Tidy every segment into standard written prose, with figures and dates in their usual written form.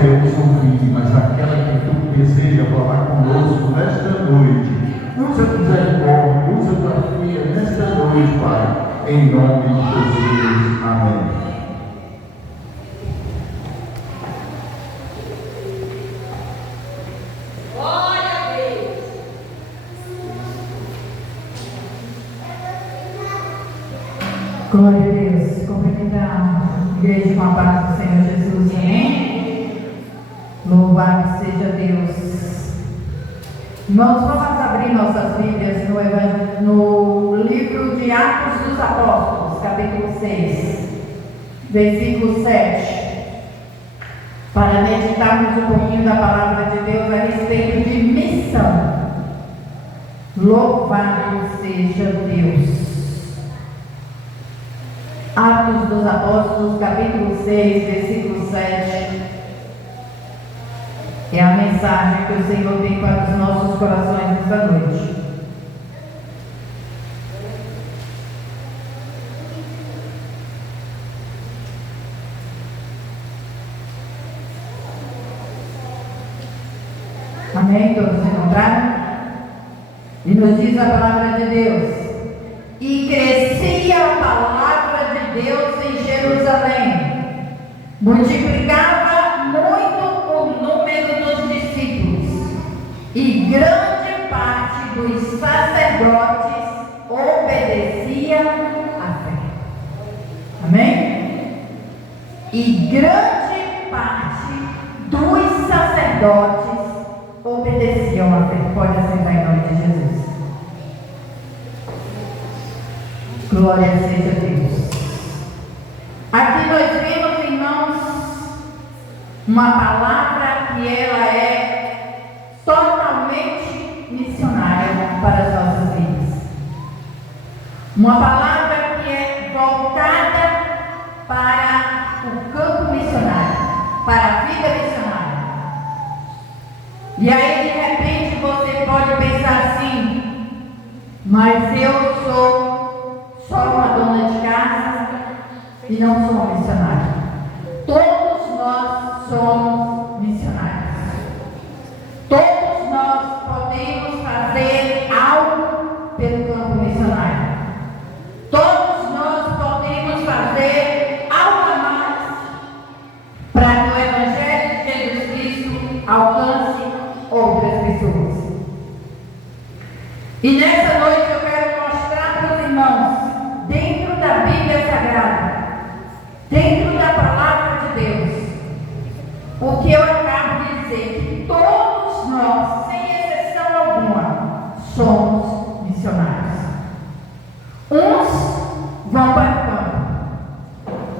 queremos ouvir, mas aquela que tu deseja falar conosco nesta noite. Usa a misericórdia, usa a tua filha nesta noite, Pai, em nome de Jesus. Amém. Glória a Deus. Cumprimentar a igreja com a paz do Senhor Jesus. Amém? Louvado seja Deus. Irmãos, vamos abrir nossas Bíblias no livro de Atos dos Apóstolos, capítulo 6, versículo 7, para meditarmos um pouquinho da palavra de Deus a respeito de missão. Louvado seja Deus. Atos dos Apóstolos, capítulo 6, versículo 7. É a mensagem que o Senhor tem para os nossos corações esta noite. Amém? Todos encontraram? E nos diz a palavra de Deus: e crescia a palavra de Deus em Jerusalém, multiplicava muito o número dos discípulos, e grande parte dos sacerdotes obedecia à fé. Amém? E grande parte dos sacerdotes obedeciam à fé. Pode assentar em nome de Jesus. Glória seja a Deus. Aqui nós vemos, irmãos, uma palavra que ela é totalmente missionária para as nossas vidas. Uma palavra que é voltada para o campo missionário, para a vida missionária. E aí, de repente, você pode pensar assim: mas eu sou só uma dona de casa e não sou uma missionária. Todos nós somos missionários. Todos nós podemos fazer algo pelo campo missionário. Todos nós podemos fazer algo a mais para que o Evangelho de Jesus Cristo alcance outras pessoas. E nessa noite eu quero mostrar para os irmãos, dentro da Bíblia Sagrada, dentro da Palavra de Deus, o que eu acabo de dizer, que todos nós, sem exceção alguma, somos missionários. Uns vão para o campo,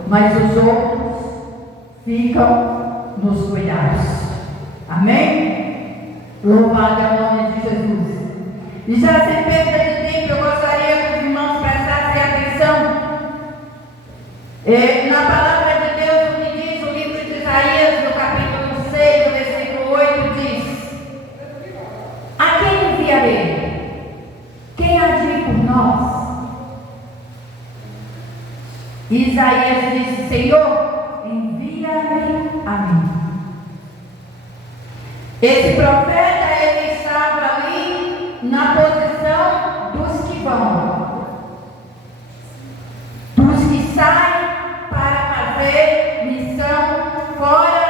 mas os outros ficam nos cuidados. Amém? Louvado é o nome de Jesus. E já sem perda de tempo, eu gostaria que os irmãos prestassem atenção na palavra de Deus, o que diz o livro de Isaías, no capítulo 6, no versículo 8, diz: a quem enviarei? Quem há de ir por nós? Isaías disse: Senhor, envia-me a mim. Esse profeta, ele estava ali na posição dos que vão, dos que saem para fazer missão fora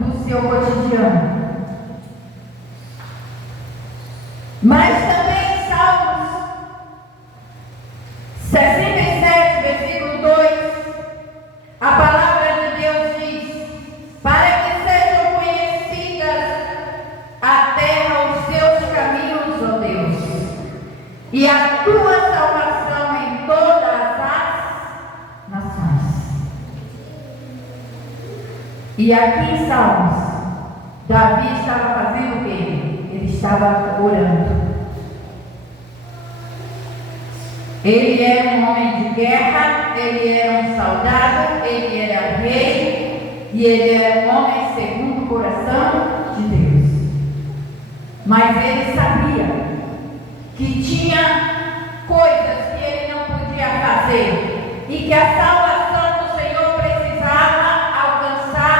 do seu cotidiano. Mas também em Salmos 67, versículo 2, a palavra de Deus diz: para que sejam conhecidas a terra, os seus caminhos, ó Deus, e a tua salvação em todas as nações. E aqui em Salmos, Davi estava fazendo o quê? Ele estava orando. Ele era um homem de guerra, ele era um soldado, ele era rei, e ele era um homem segundo o coração de Deus. Mas ele sabia que tinha coisas que ele não podia fazer e que a salvação do Senhor precisava alcançar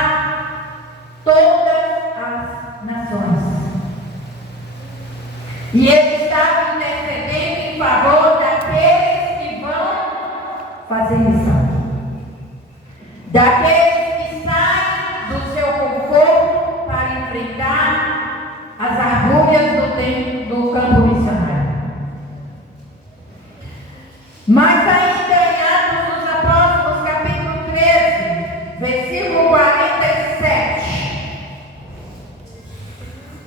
E ele estava intercedendo em favor daqueles que vão fazer missão. Daqueles que saem do seu conforto para enfrentar as agulhas do campo missionário. Mas ainda em Atos dos Apóstolos, capítulo 13, versículo 47,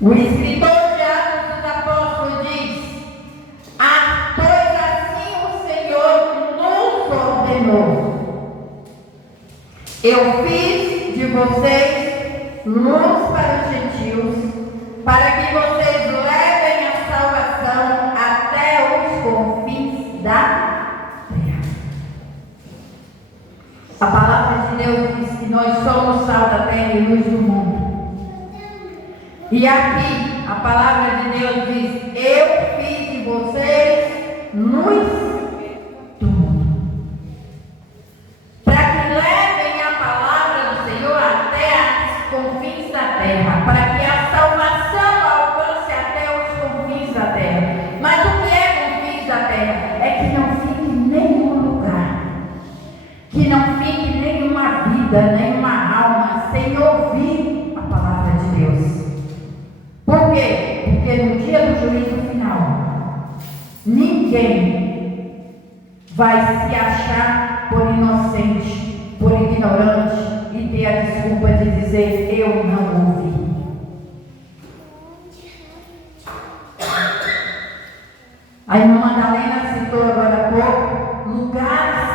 o escritor de Atos dos Apóstolos diz: pois assim o Senhor nos ordenou: eu fiz de vocês luz para os gentios, para que vocês levem a salvação até os confins da terra. A palavra de Deus diz que nós somos sal da terra e luz do mundo. E aqui a palavra de Deus diz: eu fiz de vocês luz do mundo, para que levem a palavra do Senhor até os confins da terra, para que a salvação alcance até os confins da terra. Mas o que é confins da terra? É que não fique em nenhum lugar, que não fique nenhuma vida, nenhuma alma sem ouvir a palavra de Deus. Por quê? Porque no dia do juízo final, ninguém vai se achar por inocente, por ignorante e ter a desculpa de dizer: eu não ouvi. A irmã Madalena citou agora há pouco lugares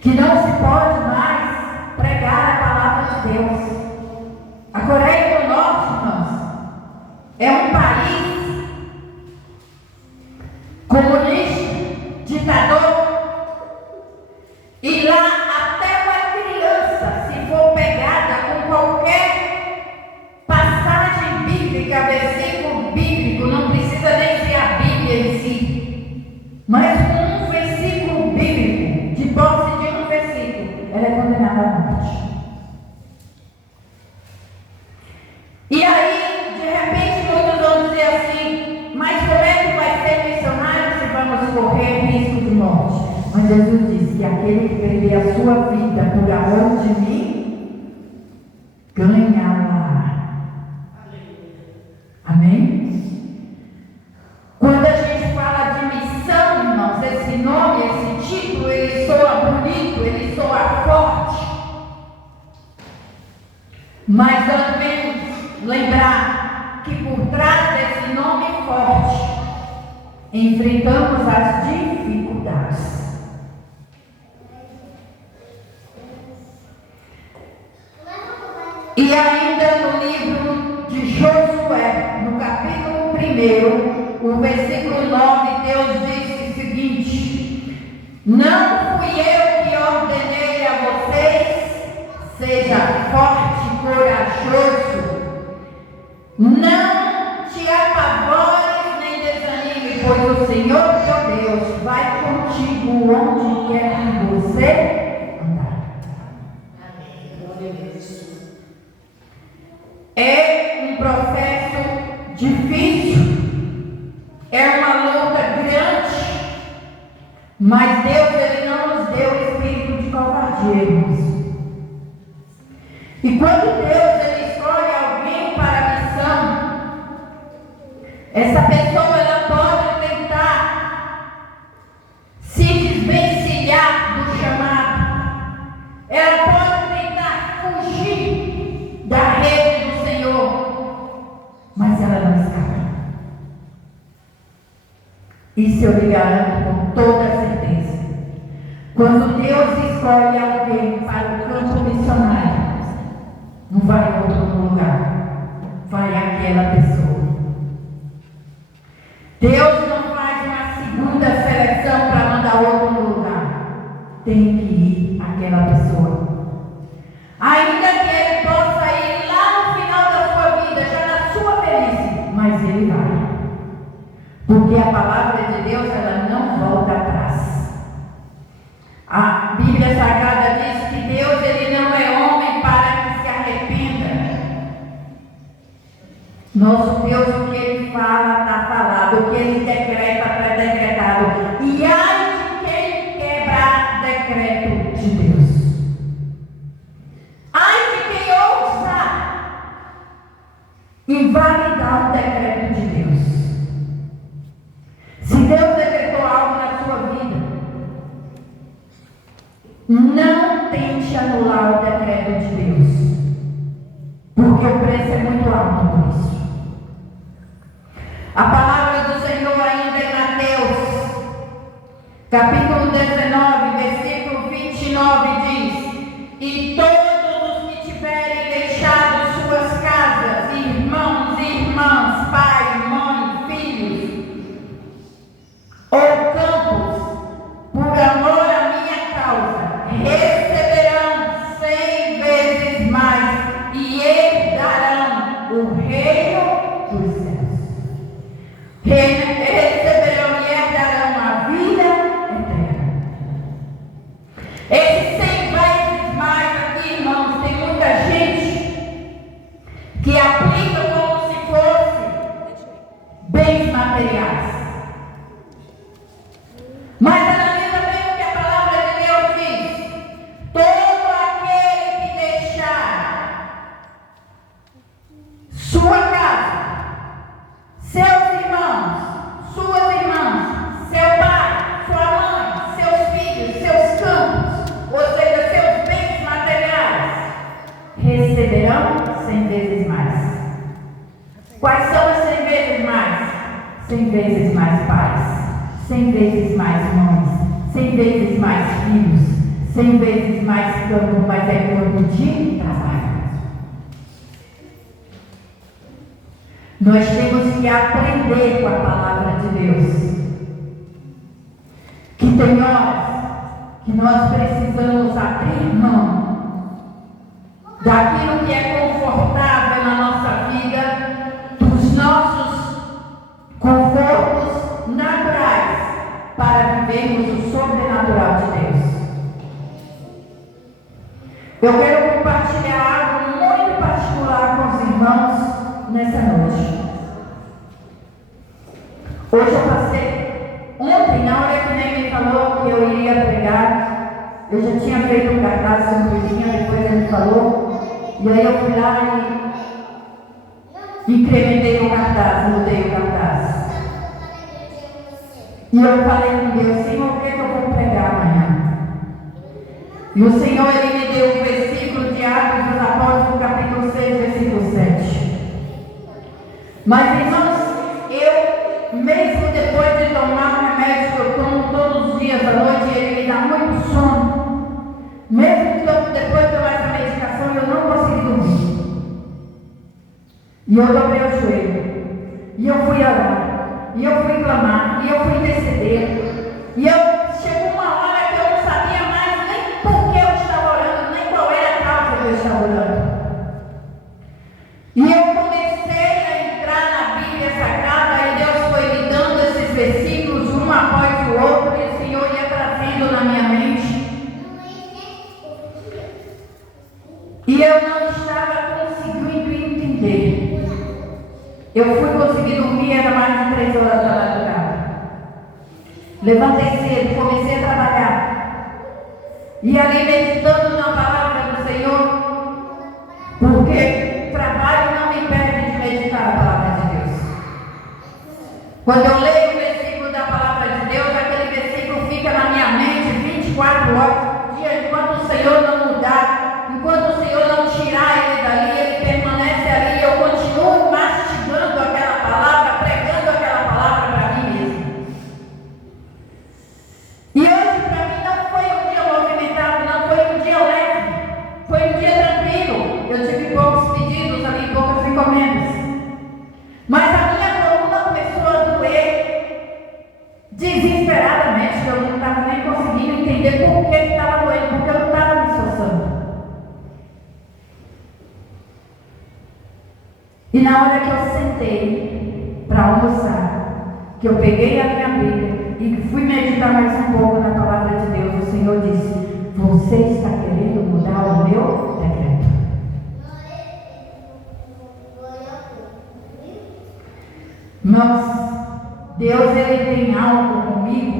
que não se pode mais pregar a palavra de Deus. A Coreia do Norte, irmãos, é um país comunista, ditador, e lá até uma criança, se for pegada com qualquer passagem bíblica, versículo bíblico, não precisa nem ser a Bíblia em si, mas com um versículo bíblico, de posse de um versículo, ela é condenada à morte. E aí, de repente, muitos vão dizer assim: mas como é que vai ser missionário se vamos correr risco de morte? Mas Jesus disse que aquele que perder a sua vida por amor de mim, ganhará. Amém? Quando a gente fala de missão, irmãos, esse nome, esse título, ele soa bonito, ele soa forte. Mas nós devemos lembrar que por trás desse nome forte, enfrentamos as dificuldades. E ainda no livro de Josué, no capítulo 1, o versículo 9, Deus disse o seguinte: não fui eu que ordenei a vocês, seja forte e corajoso, não te apavores nem desanime, pois o Senhor teu Deus vai contigo onde quer que você andar. É um processo difícil, é uma luta grande, mas Deus ele não nos deu espírito de covardia, irmãos. E quando Deus ele escolhe alguém para a missão, essa pessoa ela pode tentar se desvencilhar do chamado, ela pode tentar fugir da rede do Senhor, mas ela não escapa. Isso eu lhe garanto com toda certeza. Quando Deus escolhe alguém para o campo missionário, não vai em outro lugar, vai aquela pessoa. Deus não faz uma segunda seleção para mandar outro lugar. Tem que ir aquela pessoa. Ainda que ele possa ir lá no final da sua vida, já na sua velhice, mas ele vai. Porque a palavra de Deus, ela não volta atrás. A Bíblia Sagrada diz que Deus, ele não é homem para que se arrependa, Nosso Deus, o que Ele fala, está falado. O que Ele decreta, está decretado. E ai de quem quebrar decreto de Deus. Ai de quem ousa invalidar o decreto de Deus. Se Deus decretou algo na sua vida, não tente anular o decreto de Deus, porque o preço é muito alto por isso. A palavra do Senhor ainda em Mateus, capítulo 19, versículo 29 diz: e todos os que tiverem deixado suas casas, irmãos e irmãs, pai, mãe, filhos, ou campos, por amor à minha causa, receberão 100 vezes mais e herdarão o reino dos céus. Receberão e herdarão a vida eterna. Esses 100 vezes mais aqui, irmãos, tem muita gente que aplica como se fosse bens materiais. Mas analisa bem o que a palavra de Deus diz. Todo aquele que deixar sua casa, seus irmãos, suas irmãs, seu pai, sua mãe, seus filhos, seus campos, ou seja, seus bens materiais, receberão 100 vezes mais. Quais são as 100 vezes mais? 100 vezes mais pais, 100 vezes mais mães, 100 vezes mais filhos, 100 vezes mais campo, mas é campo de trabalho. Nós temos que aprender com a palavra de Deus que tem horas que nós precisamos abrir mão daquilo que é confortável na nossa vida, dos nossos confortos naturais, para vivermos o sobrenatural de Deus. Eu quero compartilhar algo muito particular com os irmãos nessa noite. Hoje eu passei, ontem, na hora que nem me falou que eu iria pregar, eu já tinha feito um cartaz, depois ele falou, e aí eu fui lá e incrementei o cartaz, mudei o cartaz. E eu falei com Deus: Senhor, o que é que eu vou pregar amanhã? E o Senhor, Ele me deu o versículo de Atos dos Apóstolos, capítulo 6, versículo 7. Mas, irmãos, eu, mesmo depois de tomar um remédio que eu tomo todos os dias à noite, ele me dá muito sono, mesmo que eu, depois de tomar essa medicação, eu não consegui dormir. E eu dobrei o joelho, e eu fui orar, e eu fui clamar, e eu fui interceder, e chegou uma hora que eu não sabia mais nem por que eu estava orando, nem qual era a causa que eu estava orando. E eu comecei a entrar na Bíblia Sagrada, e Deus foi me dando esses versículos, um após o outro, e o Senhor ia trazendo na minha mente. E eu não estava conseguindo entender. Eu fui conseguir dormir, era mais de 3 horas da madrugada. Levantei cedo, comecei a trabalhar. E ali meditando na palavra do Senhor, porque trabalho não me impede de meditar a palavra de Deus. Quando eu leio o versículo da palavra de Deus, aquele versículo fica na minha mente 24 horas por dia, enquanto o Senhor não mudar, enquanto o Senhor não tirar ele dali, ele permanece ali, eu continuo mastigando aquela palavra, pregando aquela palavra para mim mesmo. E hoje para mim não foi um dia movimentado, não foi um dia leve, foi um dia tranquilo. Eu tive poucos pedidos ali, poucas encomendas. Mas a minha coluna começou a doer desesperadamente, eu não estava nem conseguindo entender por que estava doendo, porque eu não estava me esforçando. E na hora que eu sentei para almoçar, que eu peguei a minha Bíblia e fui meditar mais um pouco na palavra de Deus, o Senhor disse: você está querendo mudar o meu decreto. Mas Deus, Ele tem algo comigo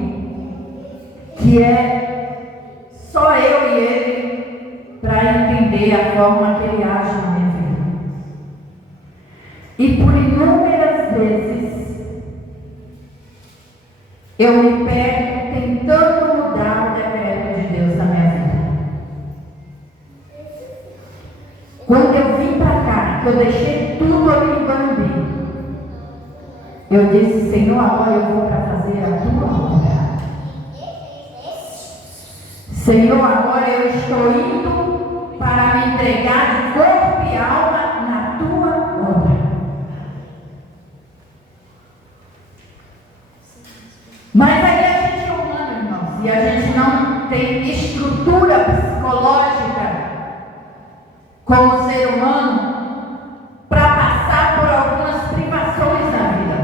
que é só eu e Ele para entender a forma que Ele age na minha vida. E por inúmeras vezes eu me pego tentando mudar o decreto de Deus na minha vida. Quando eu vim para cá, que eu deixei tudo ali em Guarani, eu disse: Senhor, agora eu vou para fazer a tua obra. Senhor, agora eu estou indo para me entregar de corpo e alma na tua obra. Mas aí a gente é humano, irmãos, e a gente não tem estrutura psicológica como ser humano para passar por algumas privações na vida.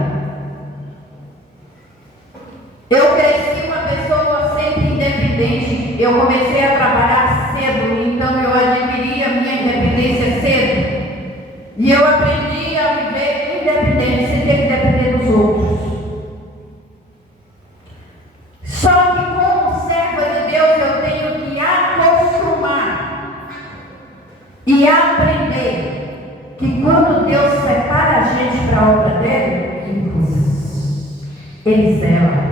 Eu cresci uma pessoa sempre independente. Eu comecei a trabalhar cedo, então eu adquiri a minha independência cedo. E eu aprendi a viver independente, sem ter que depender dos outros. Só que como serva de Deus eu tenho que acostumar e aprender que quando Deus separa a gente para a obra dele, Ele zela.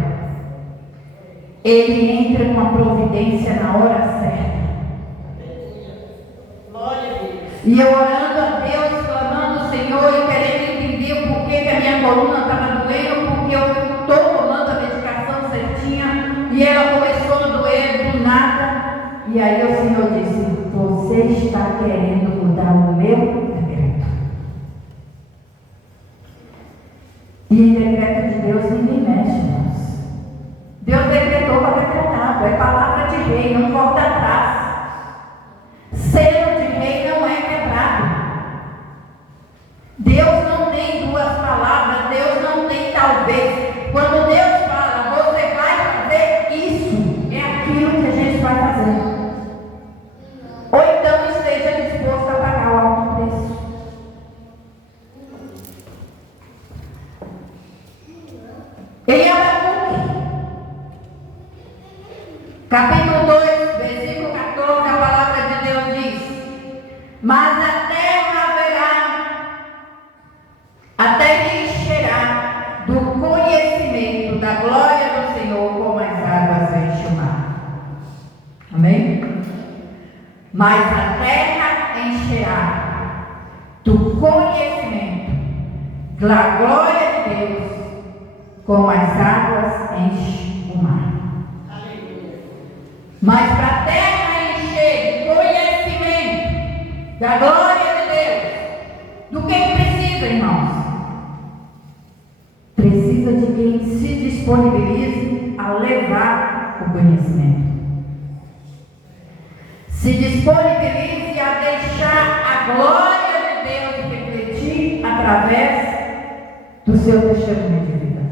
Ele entra com a providência na hora certa. E eu orando a Deus, clamando: Senhor, e querendo entender o porquê que a minha coluna estava doendo, porque eu estou tomando a medicação certinha e ela começou a doer do nada. E aí o Senhor disse: você está querendo mudar o meu decreto. E em decreto de Deus ninguém mexe, irmãos. Deus decretou para decretado, é palavra de rei, não volta atrás. Selo de rei não é quebrado. Deus não tem duas palavras, Deus não tem talvez. Quando Deus fala, você vai fazer isso, é aquilo que a gente vai fazer. Ou então esteja disposto a pagar o alto preço. Em Abacuque, capítulo 2, versículo 14, a palavra de Deus diz: mas a terra haverá, a terra encherá do conhecimento da glória do Senhor, como as águas enchem o mar. Amém? Mas a terra encherá do conhecimento da glória de Deus, como as águas enchem o mar. Mas para a terra encher de conhecimento da glória de Deus, do que precisa, irmãos? Precisa de quem se disponibilize a levar o conhecimento. Se disponibilize a deixar a glória de Deus refletir através do seu testemunho de vida.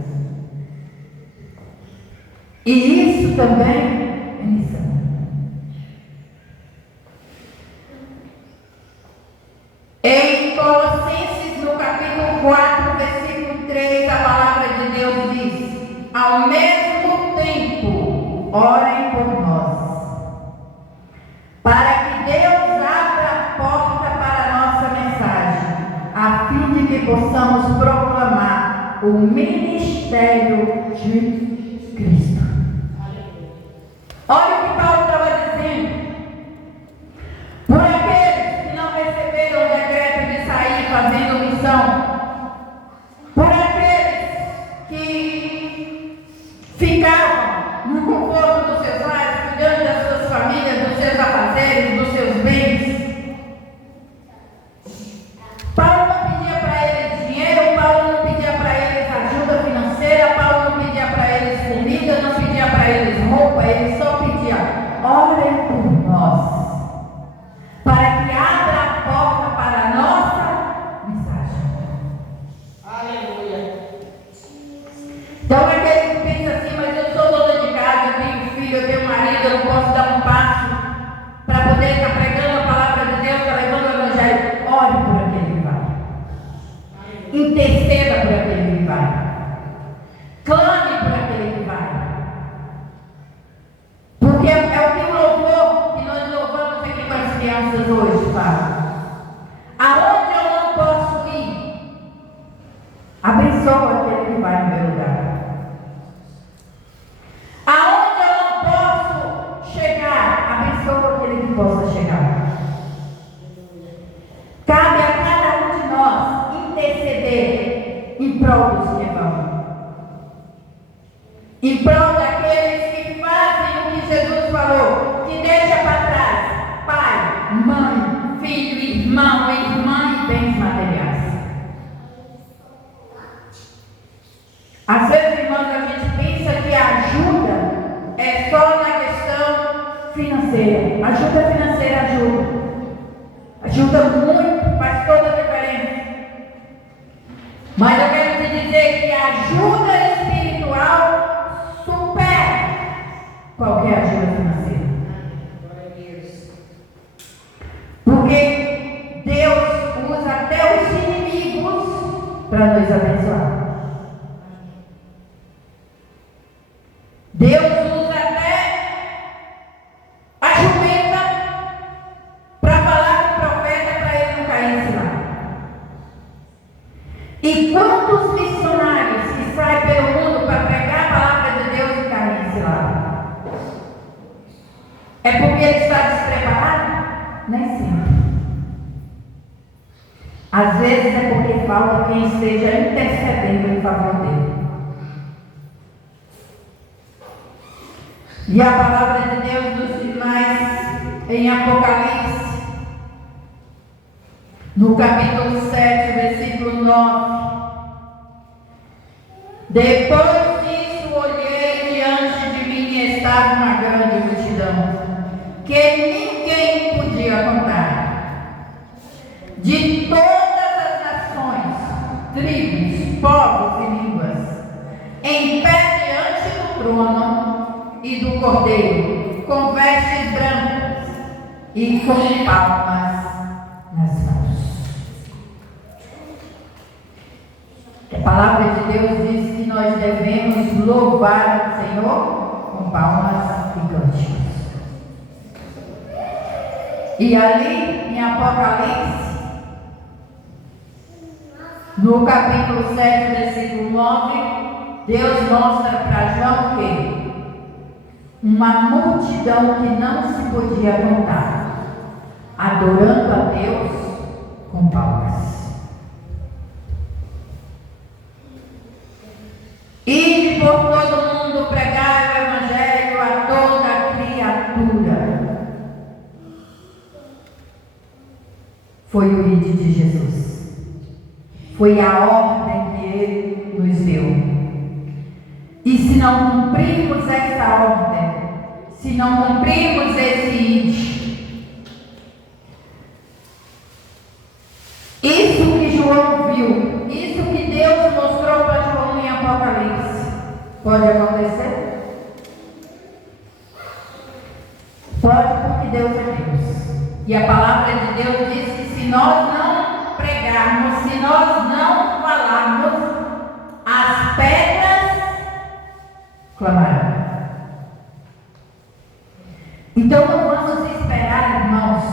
E isso também é missão. Em Colossenses, no capítulo 4, versículo 3, a palavra de Deus diz: ao mesmo tempo, orem por nós, para que Deus abra a porta para a nossa mensagem, a fim de que possamos proclamar o ministério de Cristo. Olha o que Paulo estava dizendo. Por aqueles que não receberam o decreto de sair fazendo missão, por aqueles que ficavam no conforto dos seus lares, cuidando das suas famílias, dos seus afazeres, dos seus bens. Paulo não pedia para eles dinheiro, Paulo não pedia para eles ajuda financeira, Paulo não pedia para eles comida, não pedia para eles roupa, ele só pedia: orem por nós, para que abra a porta para a nossa mensagem. Aleluia. Então aquele que pensa assim: mas eu sou dona de casa, eu tenho filho, eu tenho marido, eu não posso dar um passo para poder estar pregando a palavra de Deus, estar levando o evangelho. Ore por aquele que vai. Interceda por aquele que vai. Ajuda financeira ajuda. Ajuda muito, faz toda a diferença. Mas eu quero te dizer que a ajuda espiritual supera qualquer ajuda financeira. Porque Deus usa até os inimigos para nos abençoar. Deus usa até a jumenta para falar com o profeta para ele não cair lá. E quantos missionários que saem pelo mundo para pregar a palavra de Deus e caem lá? É porque ele está despreparado? Nem sempre. Às vezes é porque falta quem esteja intercedendo em favor dele. E a palavra de Deus nos diz mais em Apocalipse, no capítulo 7, versículo 9. Depois disso olhei diante de mim e estava uma grande multidão, que ninguém podia contar, de todas as nações, tribos, povos e línguas, em pé diante do trono e do Cordeiro, com vestes brancas e com palmas nas mãos. A palavra de Deus diz que nós devemos louvar o Senhor com palmas e cânticos. E ali em Apocalipse, no capítulo 7, versículo 9, Deus mostra para João que uma multidão que não se podia contar, adorando a Deus com palmas. Ide por todo mundo pregar o Evangelho a toda criatura. Foi o ide de Jesus. Foi a ordem que Ele nos deu. E se não cumprirmos essa ordem, se não cumprirmos esse ide, isso que João viu, isso que Deus mostrou para João em Apocalipse, pode acontecer? Pode, porque Deus é Deus. E a palavra de Deus diz que se nós não pregarmos, se nós não falarmos, as pedras clamarão. Então não vamos esperar, irmãos,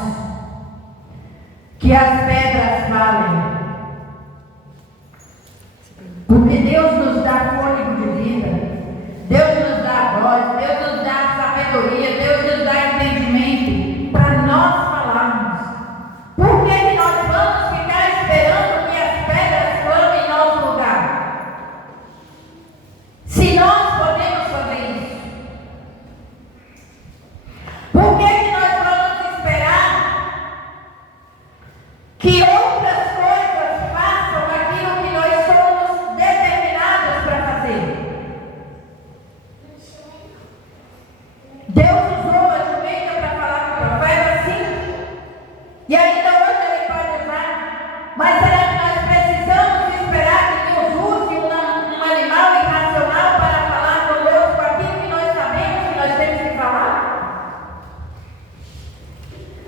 que as pedras falem. Porque Deus nos dá fôlego de vida, Deus nos dá voz, Deus nos dá sabedoria, Deus nos dá entendimento para nós falarmos. Por que nós vamos ficar esperando que as pedras clamem em nosso lugar? Se nós podemos fazer isso. Por que nós vamos esperar que outras coisas façam aquilo que nós somos determinados para fazer? Deus usou a jumenta para falar com o profeta, sim. E ainda hoje Ele pode usar. Mas será que nós precisamos esperar que Deus use um animal irracional para falar conosco aquilo que nós sabemos que nós temos que falar?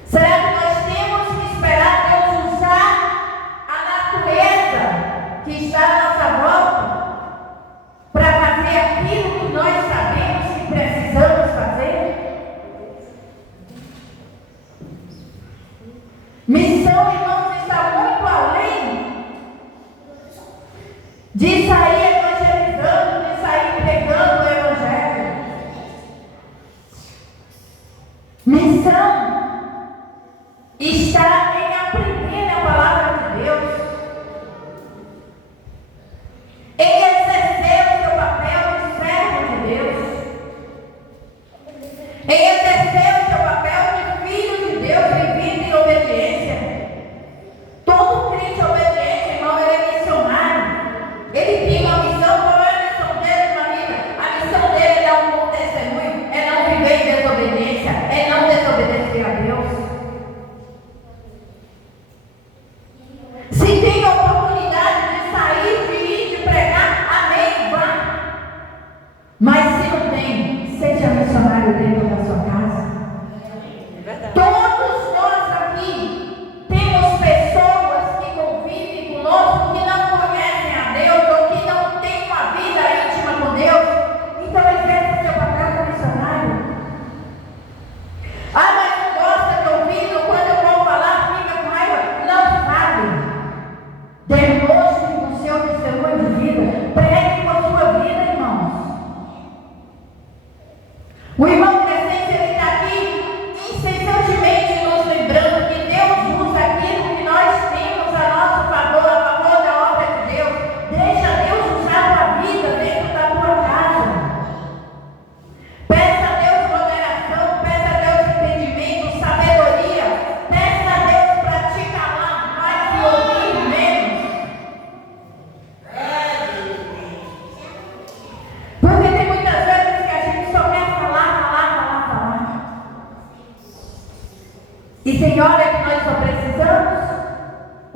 Será que nós temos que esperar Deus usar a natureza que está à nossa volta para fazer aquilo que nós sabemos que precisamos fazer? Missão, irmãos, está muito além de sair evangelizando, de sair pregando o Evangelho. Missão está em aprender a palavra de Deus, em exercer o seu papel de servo de Deus, em exercer o seu papel de filho de Deus, vivendo em obediência. Todo crente obediente, irmão, ele é missionário. Ele tem uma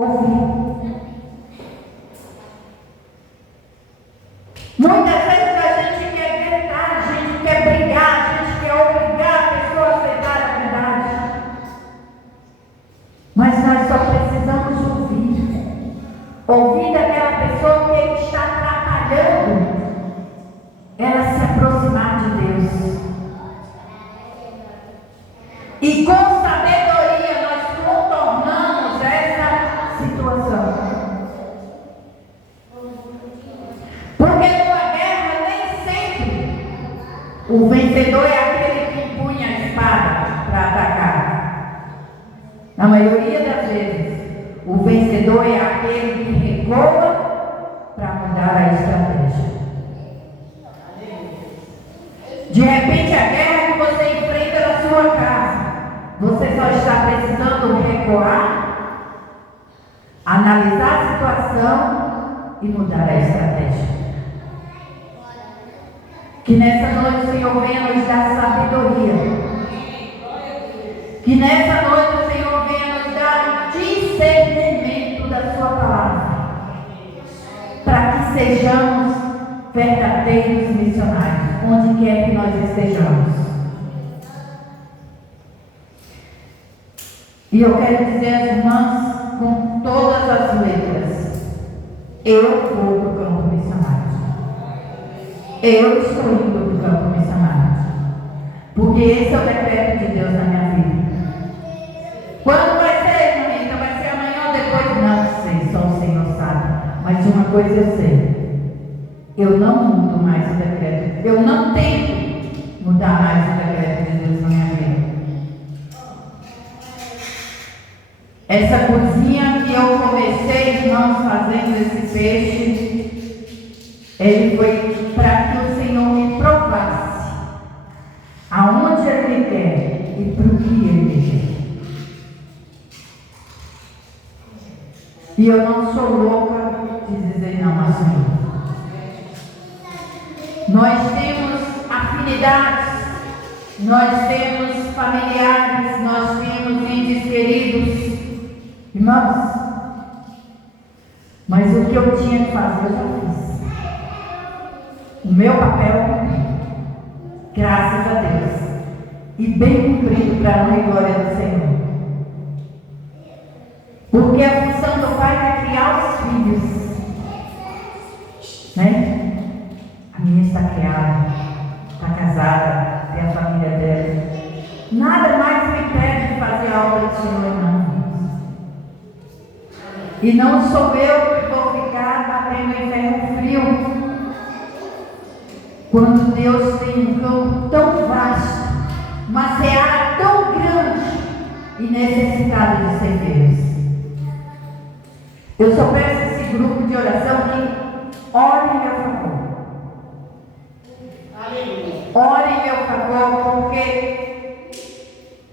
ouvir. Muitas vezes a gente quer gritar, a gente quer brigar, a gente quer obrigar a pessoa a aceitar a verdade. Mas nós só precisamos ouvir. Ouvir daquela pessoa que está atrapalhando ela se aproximar de Deus. E com sabedoria nós contornamos essa situação. Porque numa guerra nem sempre o vencedor é aquele que empunha a espada para atacar. Na maioria das vezes, o vencedor é aquele que recua para mudar a estratégia. De repente, a guerra que você enfrenta na sua casa, você só está precisando recuar, analisar a situação e mudar a estratégia. Que nessa noite o Senhor venha nos dar sabedoria. Que nessa noite o Senhor venha nos dar discernimento da sua palavra. Para que sejamos verdadeiros missionários, onde quer que nós estejamos. E eu quero dizer às irmãs, com todas as letras, eu vou para o campo missionário. Eu estou indo para o campo missionário. Porque esse é o decreto de Deus na minha vida. Quando vai ser, Mamita? Vai ser amanhã ou depois? Não sei, só o Senhor sabe. Mas de uma coisa eu sei. Eu não mudo mais o decreto. Eu não tento mudar mais o decreto de Deus na minha vida. Essa cozinha que eu comecei, irmãos, fazendo esse peixe, ele foi para que o Senhor me provasse aonde Ele quer e para o que Ele quer. E eu não sou louca de dizer não ao Senhor. Nós temos afinidades, nós temos familiares, nós temos entes queridos, irmãos, mas o que eu tinha que fazer eu já fiz. O meu papel eu cumpri, graças a Deus, e bem cumprido para a honra e glória do Senhor. Porque a função do pai é criar os filhos, né? A minha está criada, está casada, tem a família dela. Nada mais me impede de fazer a obra do Senhor, não. E não sou eu que vou ficar batendo em ferro frio. Quando Deus tem um campo tão vasto, uma seara tão grande e necessitada de ceifeiros. Eu só peço a esse grupo de oração que ore em meu favor. Ore em meu favor, porque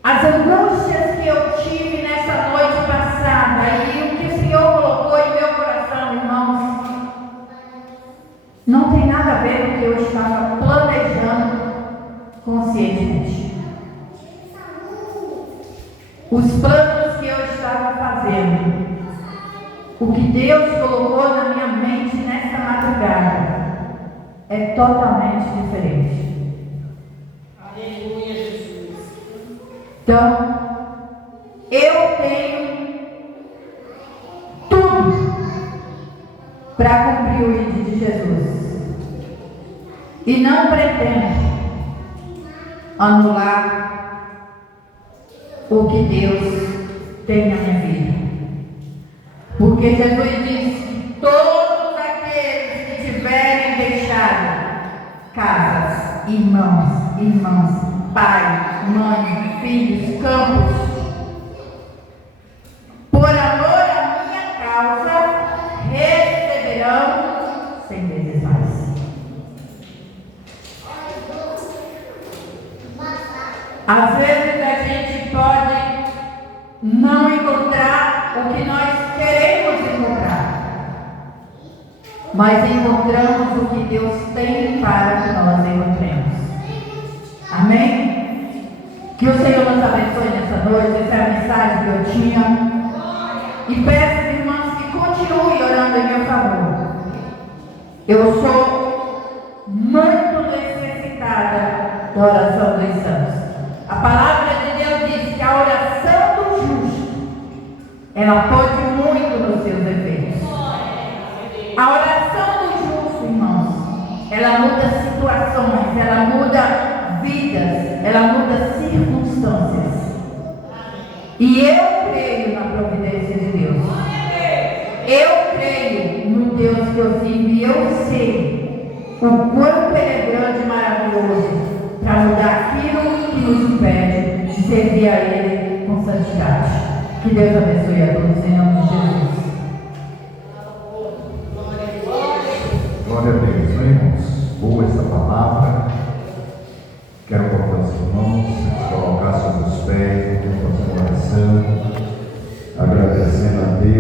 as angústias que eu tive nessa noite passada e o que o Senhor colocou em meu coração, irmãos, não tem nada a ver com o que eu estava planejando conscientemente. Os planos que eu estava fazendo, o que Deus colocou na minha mente nessa madrugada, é totalmente diferente. Aleluia, Jesus. Então, eu tenho tudo para cumprir o ID de Jesus. E não pretendo anular o que Deus tem na minha vida. Porque Jesus disse que todos aqueles que tiverem deixado casas, irmãos, pai, mãe, filhos, campos, por amor à minha causa, receberão 100 vezes mais. Às vezes a gente pode não encontrar o que nós queremos encontrar, mas encontramos o que Deus tem para que nós encontremos. Amém? Que o Senhor nos abençoe nessa noite. Essa é a mensagem que eu tinha. E peço, irmãos, continue orando em meu favor. Eu sou muito necessitada da oração dos santos. A palavra de Deus diz que a oração do justo, ela pode muito nos seus efeitos. A oração do justo, irmãos, ela muda situações, ela muda vidas, ela muda circunstâncias. E eu creio na providência de Deus. Eu creio no Deus que eu sirvo e eu sei o quanto Ele é grande e maravilhoso para mudar aquilo que nos impede de servir a Ele com santidade. Que Deus abençoe a todos em nome de Jesus. Glória a Deus, né, irmãos? Boa essa palavra. Quero convidar os irmãos a se colocar sobre os pés, fazer uma oração, agradecendo a Deus.